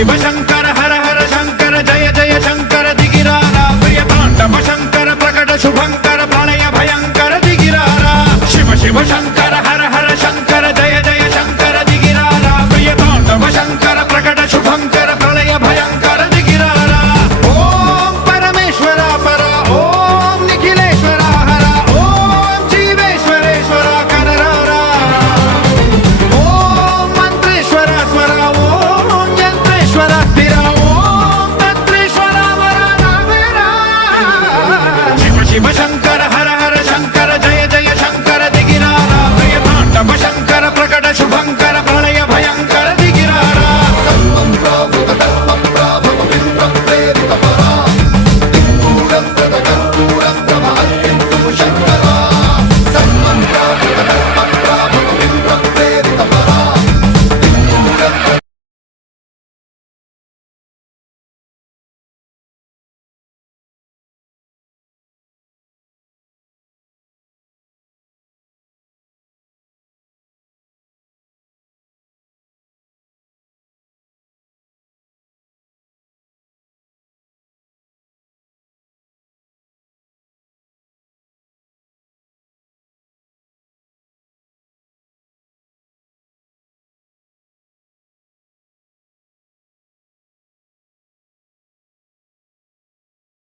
शिव शंकर हर हर शंकर जय जय शंकर दिगिरारा प्रिय तांडव शंकर प्रकट शुभंकर प्रलय भयंकर दिगिरारा शिव शिव शंकर